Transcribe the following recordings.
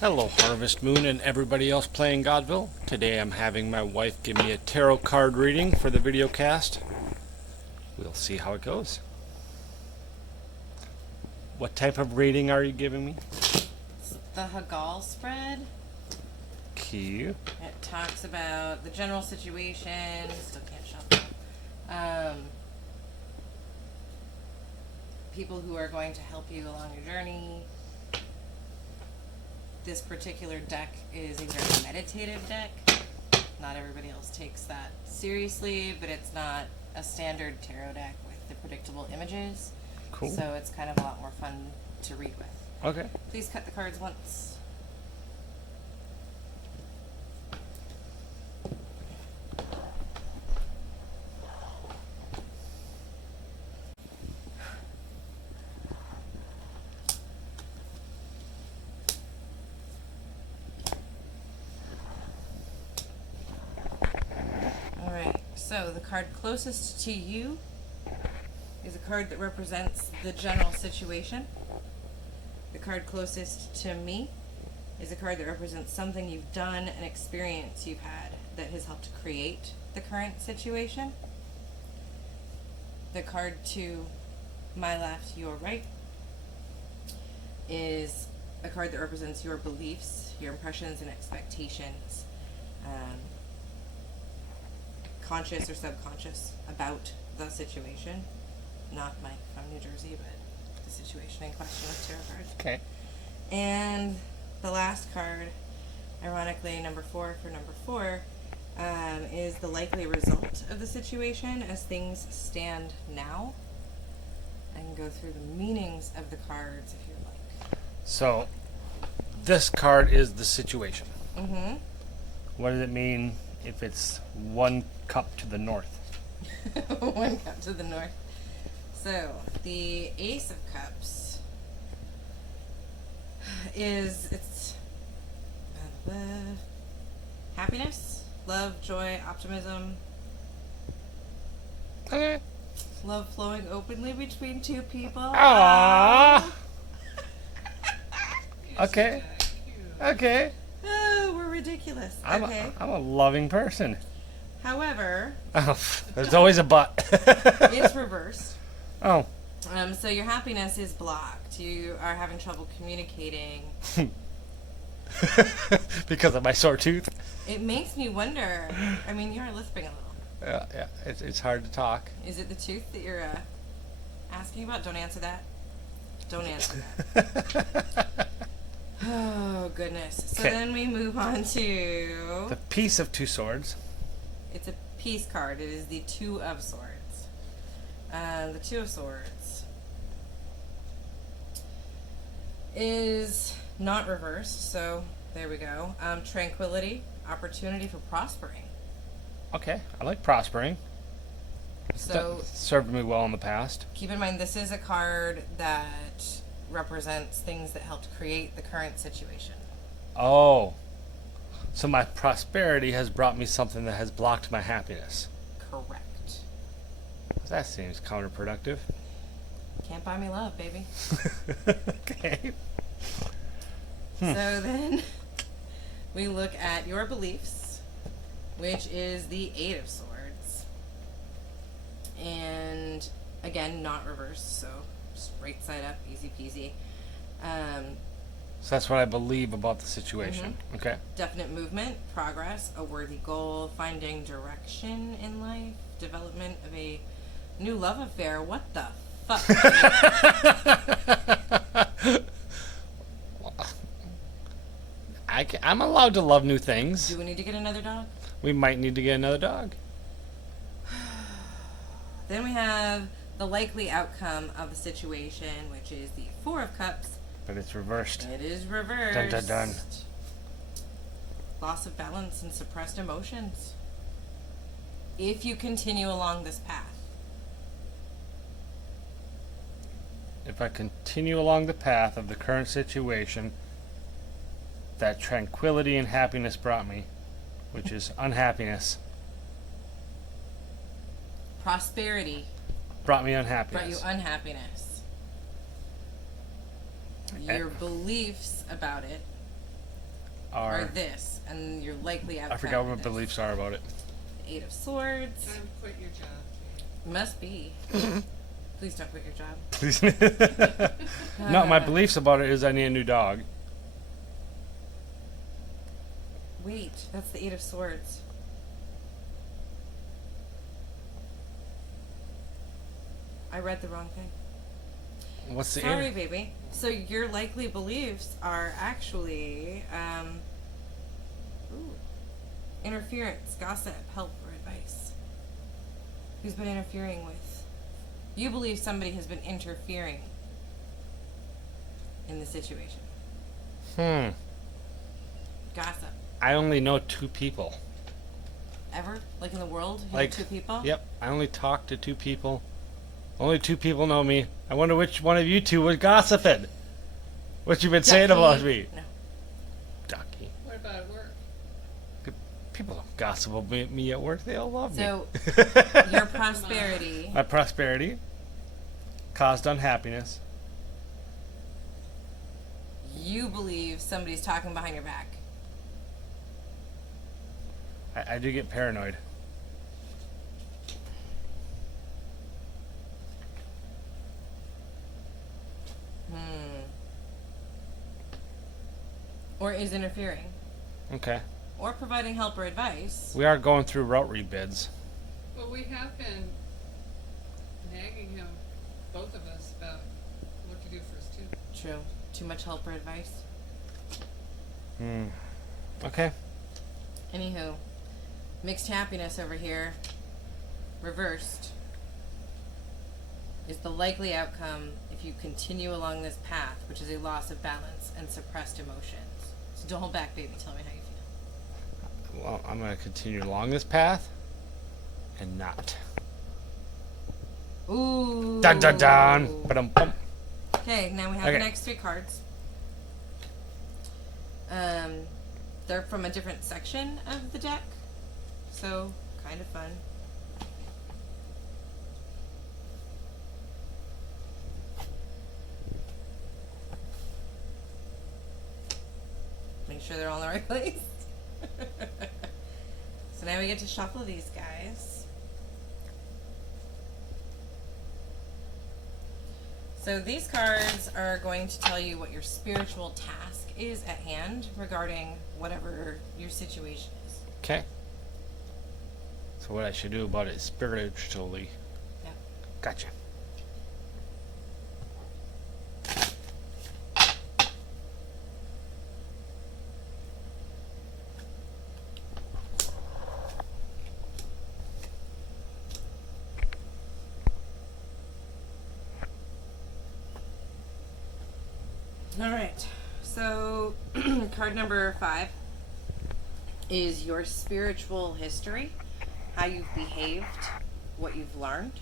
Hello, Harvest Moon and everybody else playing Godville. Today I'm having my wife give me a tarot card reading for the videocast. We'll see how it goes. What type of reading are you giving me? The Hagall spread. Cute. It talks about the general situation. Still can't shuffle. People who are going to help you along your journey. This particular deck is a very meditative deck. Not everybody else takes that seriously, but it's not a standard tarot deck with the predictable images. Cool. So it's kind of a lot more fun to read with. Okay. Please cut the cards once. Alright, so the card closest to you is a card that represents the general situation. The card closest to me is a card that represents something you've done, an experience you've had that has helped create the current situation. The card to my left, your right, is a card that represents your beliefs, your impressions and expectations, conscious or subconscious about the situation. Not Mike from New Jersey, but the situation in question with tarot cards. Okay. And the last card, ironically, number 4 for number 4, is the likely result of the situation as things stand now. I can go through the meanings of the cards if you'd like. So, this card is the situation. Mm-hmm. What does it mean if it's 1 cup to the north? 1 cup to the north. So, the Ace of Cups it's happiness, love, joy, optimism. Okay. Love flowing openly between two people. Aww. Okay. Okay. Oh, we're ridiculous. Okay. I'm a loving person. However, Oh, there's always a but. it's reversed. Oh. So your happiness is blocked. You are having trouble communicating. Because of my sore tooth. It makes me wonder. I mean, you're lisping a little. Yeah. It's hard to talk. Is it the tooth that you're asking about? Don't answer that. Don't answer that. Oh, goodness. So Okay. then we move on to... The Piece of 2 Swords. It's a peace card. It is the 2 of Swords. The 2 of Swords is not reversed, so there we go. Tranquility, opportunity for prospering. Okay, I like prospering. So Served me well in the past. keep in mind this is a card that represents things that helped create the current situation. Oh. So my prosperity has brought me something that has blocked my happiness. Correct. That seems counterproductive. Can't buy me love, baby. Okay. So then we look at your beliefs, which is the 8 of Swords. And again, not reversed, so straight side up, easy peasy. So that's what I believe about the situation. Okay. Definite movement, progress, a worthy goal, finding direction in life, development of a new love affair. What the fuck? I'm allowed to love new things. Do we need to get another dog? We might need to get another dog. Then we have the likely outcome of the situation, which is the 4 of Cups. But it's reversed. It is reversed. Dun, dun, dun. Loss of balance and suppressed emotions. If you continue along this path. If I continue along the path of the current situation that tranquility and happiness brought me, which is unhappiness, Prosperity brought me brought unhappiness. you unhappiness. Your beliefs about it are this, and your likely outcome. I forgot what my is beliefs are about it. Eight of Swords. Time to quit your job. Must be. Please don't quit your job. Please. No, my beliefs about it is I need a new dog. Wait, that's the Eight of Swords. I read the wrong thing. What's the Sorry, baby. So your likely beliefs are actually interference, gossip, help, or advice. Who's been interfering with? You believe somebody has been interfering in the situation. Gossip. I only know 2 people. Ever? Like in the world? You know Like 2 people? Yep. I only talk to 2 people. Only 2 people know me. I wonder which one of you 2 was gossiping. What you been saying Ducky. about me? No. Ducky. What about at work? People don't gossip about me at work. They all love So, me. your prosperity. My prosperity caused unhappiness. You believe somebody's talking behind your back. I do get paranoid. Or is interfering. Okay. Or providing help or advice. We are going through route rebids. Well, we have been nagging him, both of us, about what to do for us too. True. Too much help or advice. Okay. Anywho, mixed happiness over here, reversed, is the likely outcome if you continue along this path, which is a loss of balance and suppressed emotions. So don't hold back, baby. Tell me how you feel. Well, I'm going to continue along this path and not. Ooh. Dun dun dun. Ba-dum-bum. Okay, now we have the next 3 cards. They're from a different section of the deck, so kind of fun. Make sure they're all in the right place. So now we get to shuffle these guys. So these cards are going to tell you what your spiritual task is at hand regarding whatever your situation is. Okay. So what I should do about it spiritually. Yeah. Gotcha. All right. So card number 5 is your spiritual history, how you've behaved, what you've learned.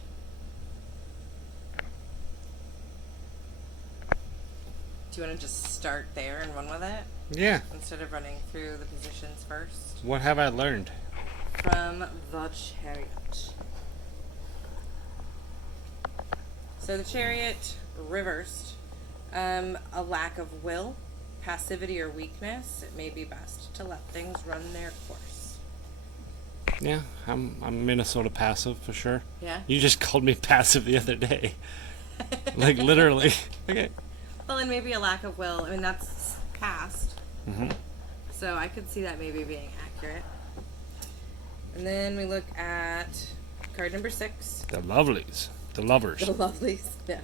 Do you want to just start there and run with it Yeah. instead of running through the positions first? What have I learned? From the Chariot. So the Chariot reversed. A lack of will, passivity, or weakness. It may be best to let things run their course. Yeah, I'm Minnesota passive for sure. Yeah? You just called me passive the other day. Like literally. Okay. Well, and maybe a lack of will. I mean, that's past. Mhm. So I could see that maybe being accurate. And then we look at card number 6. The lovelies. The lovers. The lovelies. No.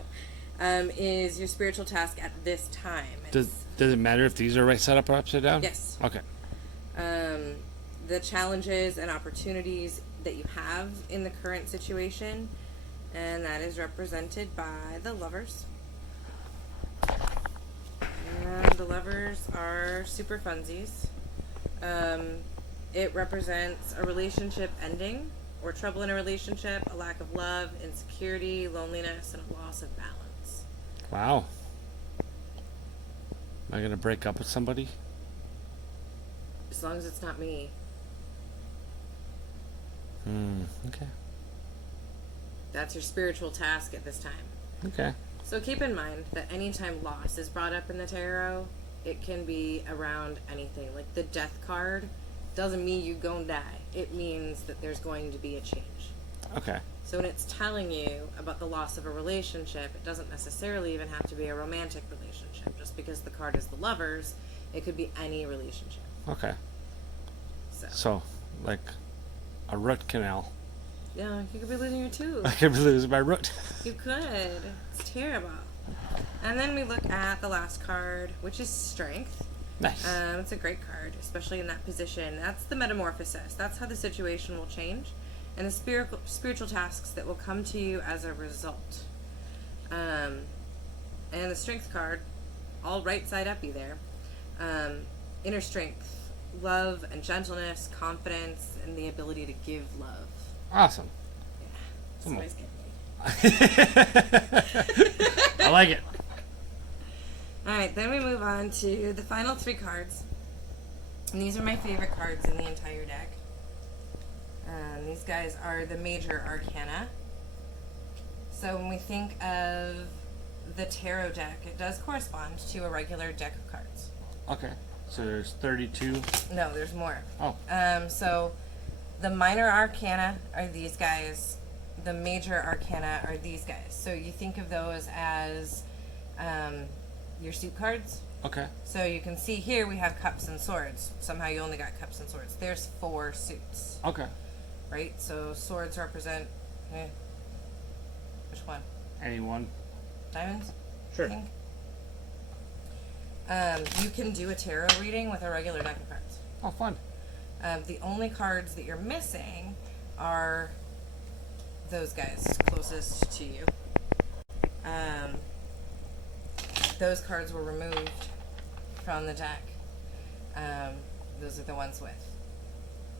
Is your spiritual task at this time. Does it matter if these are right side up or upside down? Yes. Okay. The challenges and opportunities that you have in the current situation, and that is represented by the lovers. And the lovers are super funsies. It represents a relationship ending, or trouble in a relationship, a lack of love, insecurity, loneliness, and a loss of balance. Wow. Am I going to break up with somebody? As long as it's not me. Okay. That's your spiritual task at this time. Okay. So keep in mind that anytime loss is brought up in the tarot, It can be around anything. Like the death card doesn't mean you gonna die. It means that there's going to be a change. Okay. So when it's telling you about the loss of a relationship, it doesn't necessarily even have to be a romantic relationship. Just because the card is the Lovers, it could be any relationship. Okay. So, So, like a root canal. yeah, you could be losing your tooth. I could lose my root. You could. It's terrible. And then we look at the last card, which is Strength. Nice. It's a great card, especially in that position. That's the metamorphosis. That's how the situation will change, and the spiritual tasks that will come to you as a result. And the Strength card, all right side uppy there. Inner strength, love and gentleness, confidence, and the ability to give love. Awesome. Yeah, Come on. somebody's getting me. I like it. Alright, then we move on to the final 3 cards. And these are my favorite cards in the entire deck. These guys are the major arcana. So when we think of the tarot deck, it does correspond to a regular deck of cards. Okay. So there's 32. No, there's more. Oh. So the minor arcana are these guys. The major arcana are these guys. So you think of those as your suit cards. Okay. So you can see here we have cups and swords. Somehow you only got cups and swords. There's 4 suits, Okay. right? So swords represent, which one? Anyone? Diamonds? Sure. I think. You can do a tarot reading with a regular deck of cards. Oh, fun. The only cards that you're missing are those guys closest to you. Those cards were removed from the deck. Those are the ones with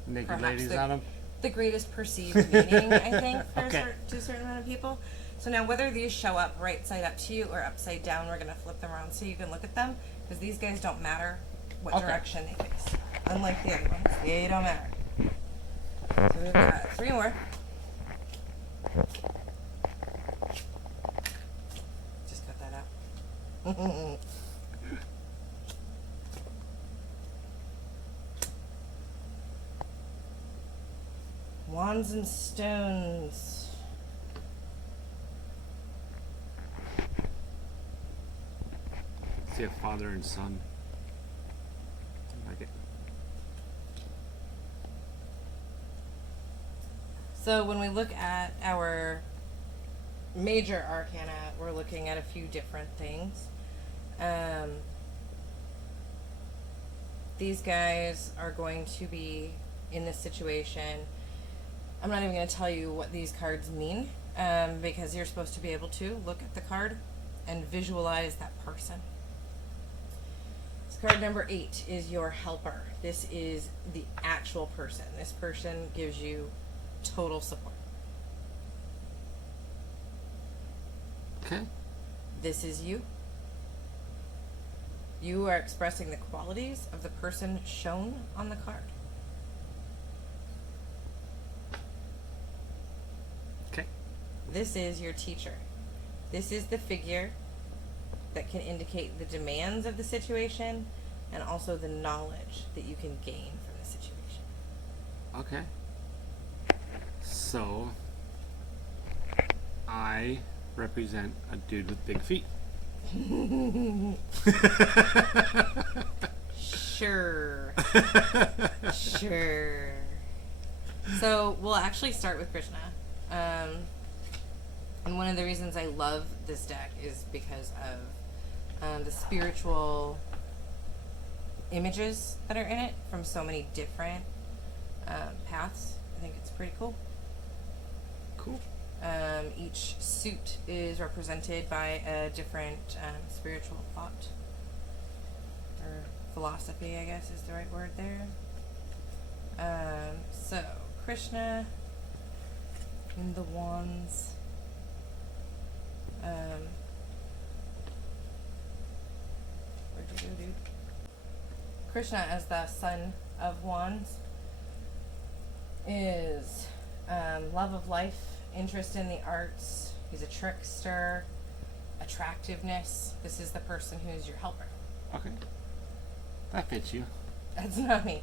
Naked perhaps ladies on them. the greatest perceived meaning, I think, for Okay. to a certain amount of people. So now whether these show up right side up to you or upside down, we're going to flip them around so you can look at them, because these guys don't matter what Okay. direction they face. Unlike the other ones. They don't matter. So we've got 3 more. Just cut that out. Wands and stones. See a father and son. I like it. So when we look at our major arcana, we're looking at a few different things. These guys are going to be in this situation. I'm not even going to tell you what these cards mean, because you're supposed to be able to look at the card and visualize that person. Card number 8 is your helper. This is the actual person. This person gives you total support. Okay. This is you. You are expressing the qualities of the person shown on the card. Okay. This is your teacher. This is the figure that can indicate the demands of the situation and also the knowledge that you can gain from the situation. Okay. So, I represent a dude with big feet. Sure. Sure. So we'll actually start with Krishna. And one of the reasons I love this deck is because of the spiritual images that are in it from so many different paths. I think it's pretty cool. Cool. Each suit is represented by a different spiritual thought or philosophy, I guess is the right word there. So Krishna in the wands. Where'd you go, dude? Krishna as the son of wands is love of life, interest in the arts. He's a trickster, attractiveness. This is the person who's your helper. Okay. That fits you. That's not me.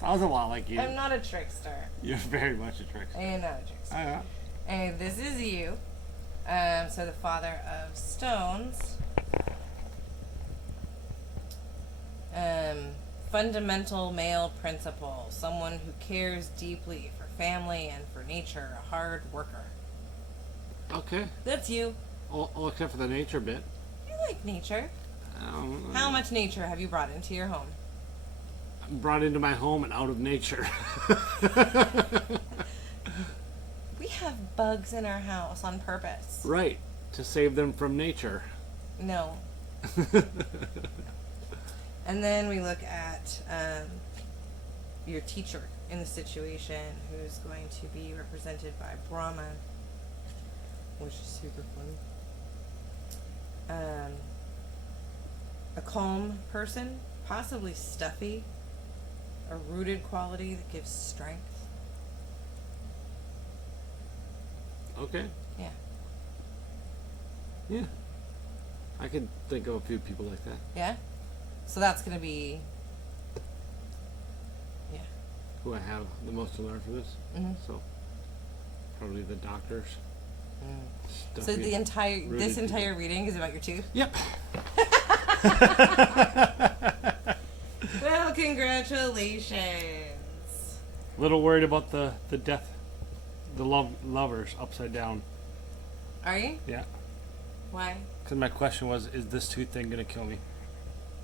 Sounds a lot like you. I'm not a trickster. You're very much a trickster. I am not a trickster. I know. And this is you. So the father of stones. Fundamental male principle. Someone who cares deeply for family and for nature. A hard worker. Okay. That's you. All except for the nature bit. You like nature. How much nature have you brought into your home? Brought into my home and out of nature. We have bugs in our house on purpose. Right. To save them from nature. No. And then we look at your teacher in the situation, who's going to be represented by Brahma, which is super fun. A calm person, possibly stuffy, a rooted quality that gives strength. Okay. Yeah. Yeah. I could think of a few people like that. Yeah? So that's going to be... Yeah. Who I have the most to learn from this. Mhm. So, probably the doctors. So Stuffy, the entire... rooted This entire people. reading is about your tooth? Yep. Well, congratulations. Little worried about the death, the lovers upside down. Are you? Yeah. Why? Because my question was, is this tooth thing gonna kill me?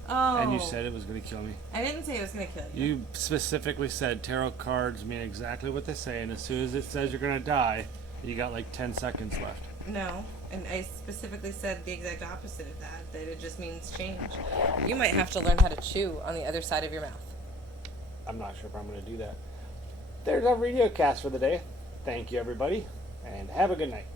Oh. And you said it was gonna kill me. I didn't say it was going to kill you. You specifically said tarot cards mean exactly what they say, and as soon as it says you're gonna die, you got like 10 seconds left. No. And I specifically said the exact opposite of that, that it just means change. You might have to learn how to chew on the other side of your mouth. I'm not sure if I'm gonna do that. There's our videocast for the day. Thank you, everybody, and have a good night.